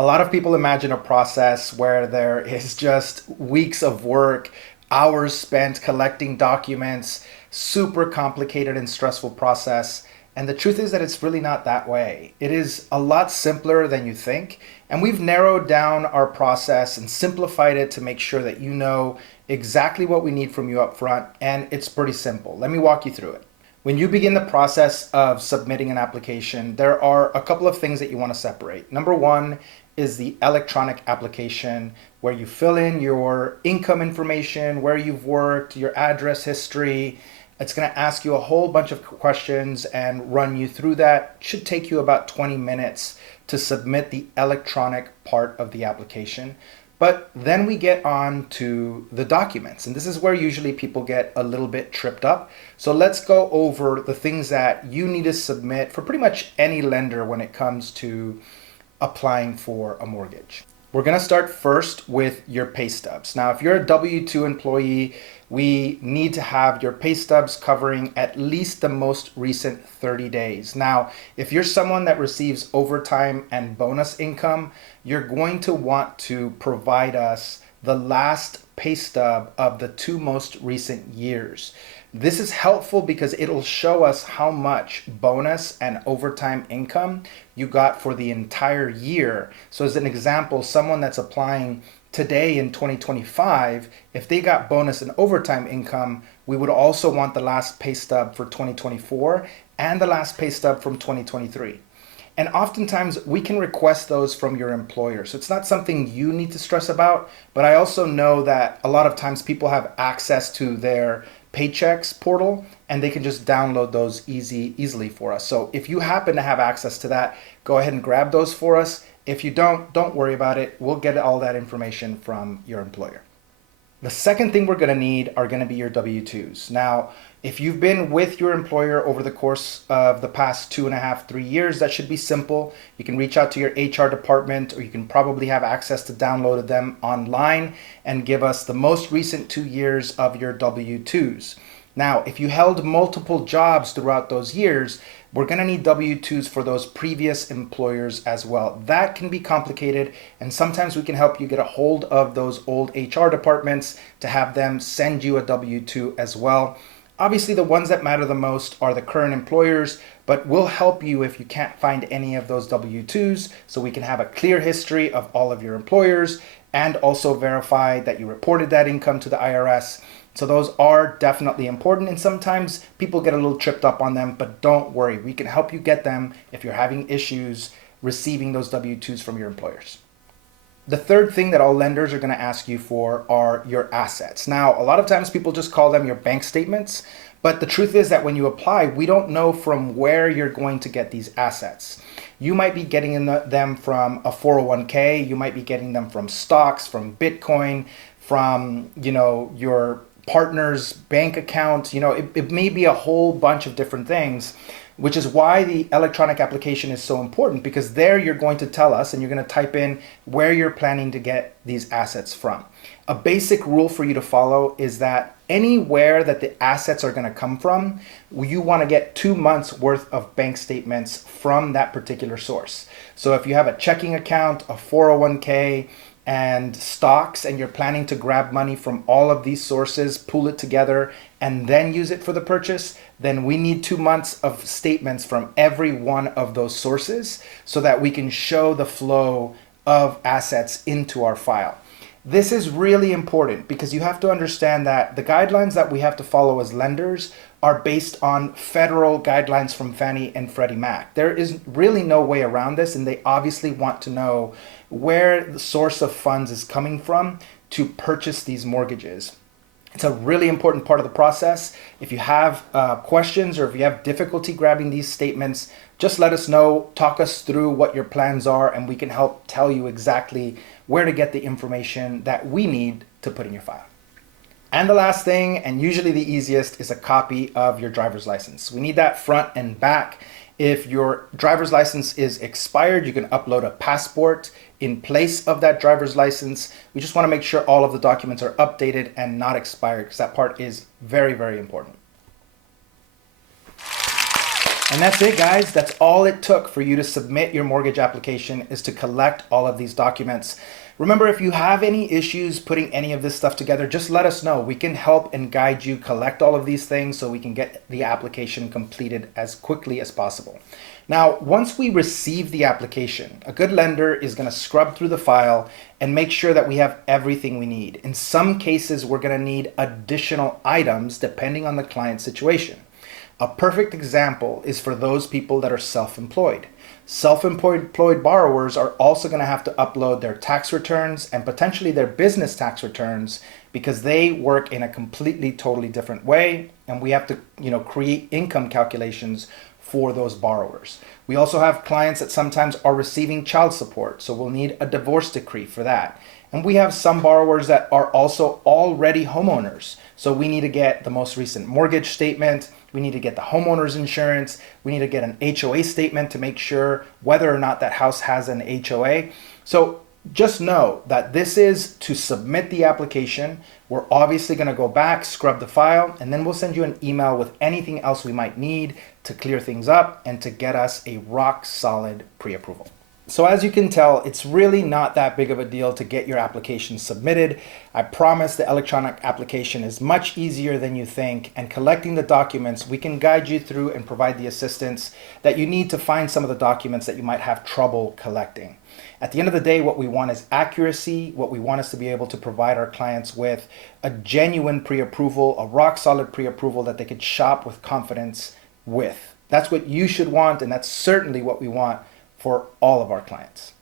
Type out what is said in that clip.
A lot of people imagine a process where there is just weeks of work, hours spent collecting documents, super complicated and stressful process. And the truth is that it's really not that way. It is a lot simpler than you think. And we've narrowed down our process and simplified it to make sure that you know exactly what we need from you up front. And it's pretty simple. Let me walk you through it. When you begin the process of submitting an application, there are a couple of things that you want to separate. Number one is the electronic application where you fill in your income information, where you've worked, your address history. It's going to ask you a whole bunch of questions and run you through that. It should take you about 20 minutes to submit the electronic part of the application. But then we get on to the documents, and this is where usually people get a little bit tripped up. So let's go over the things that you need to submit for pretty much any lender when it comes to applying for a mortgage. We're going to start first with your pay stubs. Now, if you're a W-2 employee, we need to have your pay stubs covering at least the most recent 30 days. Now, if you're someone that receives overtime and bonus income, you're going to want to provide us the last pay stub of the 2 most recent years. This is helpful because it'll show us how much bonus and overtime income you got for the entire year. So as an example, someone that's applying today in 2025, if they got bonus and overtime income, we would also want the last pay stub for 2024 and the last pay stub from 2023. And oftentimes we can request those from your employer. So it's not something you need to stress about, but I also know that a lot of times people have access to their paychecks portal and they can just download those easily for us. So if you happen to have access to that, go ahead and grab those for us. If you don't worry about it. We'll get all that information from your employer. The second thing we're going to need are going to be your W-2s. Now, if you've been with your employer over the course of the past 2.5, 3 years, that should be simple. You can reach out to your HR department, or you can probably have access to download them online and give us the most recent 2 years of your W-2s. Now, if you held multiple jobs throughout those years, we're going to need W-2s for those previous employers as well. That can be complicated, and sometimes we can help you get a hold of those old HR departments to have them send you a W-2 as well. Obviously, the ones that matter the most are the current employers, but we'll help you if you can't find any of those W-2s, so we can have a clear history of all of your employers and also verify that you reported that income to the IRS. So those are definitely important, and sometimes people get a little tripped up on them, but don't worry. We can help you get them if you're having issues receiving those W-2s from your employers. The third thing that all lenders are going to ask you for are your assets. Now, a lot of times people just call them your bank statements, but the truth is that when you apply, we don't know from where you're going to get these assets. You might be getting them from a 401k, you might be getting them from stocks, from Bitcoin, from, your partner's bank account. It may be a whole bunch of different things, which is why the electronic application is so important, because there you're going to tell us and you're going to type in where you're planning to get these assets from. A basic rule for you to follow is that anywhere that the assets are going to come from, you want to get 2 months worth of bank statements from that particular source. So if you have a checking account, a 401k, and stocks, and you're planning to grab money from all of these sources, pool it together, and then use it for the purchase, then we need 2 months of statements from every one of those sources so that we can show the flow of assets into our file. This is really important because you have to understand that the guidelines that we have to follow as lenders are based on federal guidelines from Fannie and Freddie Mac. There is really no way around this, and they obviously want to know where the source of funds is coming from to purchase these mortgages. It's a really important part of the process. If you have questions or if you have difficulty grabbing these statements, just let us know, talk us through what your plans are, and we can help tell you exactly where to get the information that we need to put in your file. And the last thing, and usually the easiest, is a copy of your driver's license. We need that front and back. If your driver's license is expired, you can upload a passport in place of that driver's license. We just want to make sure all of the documents are updated and not expired, because that part is very, very important. And that's it, guys. That's all it took for you to submit your mortgage application, is to collect all of these documents. Remember, if you have any issues putting any of this stuff together, just let us know. We can help and guide you collect all of these things so we can get the application completed as quickly as possible. Now, once we receive the application, a good lender is going to scrub through the file and make sure that we have everything we need. In some cases, we're going to need additional items depending on the client's situation. A perfect example is for those people that are self-employed. Self-employed borrowers are also going to have to upload their tax returns and potentially their business tax returns, because they work in a completely, totally different way, and we have to, create income calculations for those borrowers. We also have clients that sometimes are receiving child support, so we'll need a divorce decree for that. And we have some borrowers that are also already homeowners, so we need to get the most recent mortgage statement, we need to get the homeowner's insurance, we need to get an HOA statement to make sure whether or not that house has an HOA. So just know that this is to submit the application. We're obviously going to go back, scrub the file, and then we'll send you an email with anything else we might need to clear things up and to get us a rock solid pre-approval. So as you can tell, it's really not that big of a deal to get your application submitted. I promise the electronic application is much easier than you think, and collecting the documents, we can guide you through and provide the assistance that you need to find some of the documents that you might have trouble collecting. At the end of the day, what we want is accuracy. What we want is to be able to provide our clients with a genuine pre-approval, a rock solid pre-approval that they could shop with confidence with. That's what you should want, and that's certainly what we want for all of our clients.